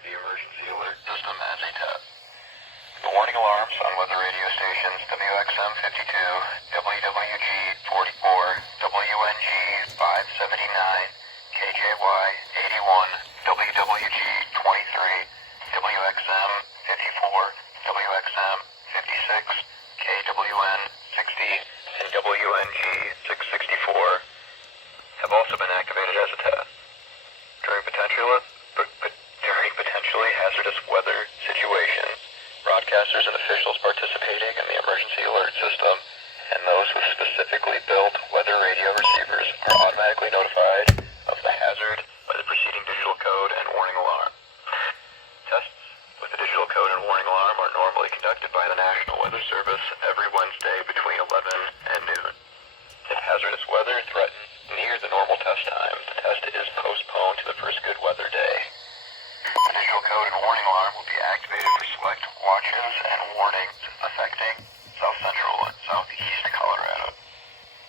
activated the emergency alert system as a test. The warning alarms on weather radio stations WXM 52, WWG 44, WNG 579, KJY 81, WWG 23, WXM 54, WXM 56, KWN 60, and WNG 664 have also been activated as a test. During potentially hazardous weather situations, broadcasters and officials participating in the emergency alert system and those with specifically built weather radio receivers are automatically notified of the hazard by the preceding digital code and warning alarm. Tests with the digital code and warning alarm are normally conducted by the National Weather Service every Wednesday between 11 and noon. If hazardous weather threatens near the normal test time, the test is postponed to the first good weather day. The digital code and warning alarm will be activated for select watches and warnings affecting South Central and Southeast Colorado.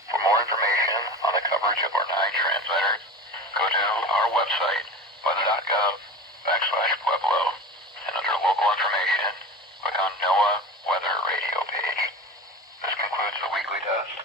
For more information on the coverage of our 9 transmitters, go to our website, weather.gov/Pueblo, and under local information, click on NOAA Weather Radio page. This concludes the weekly test.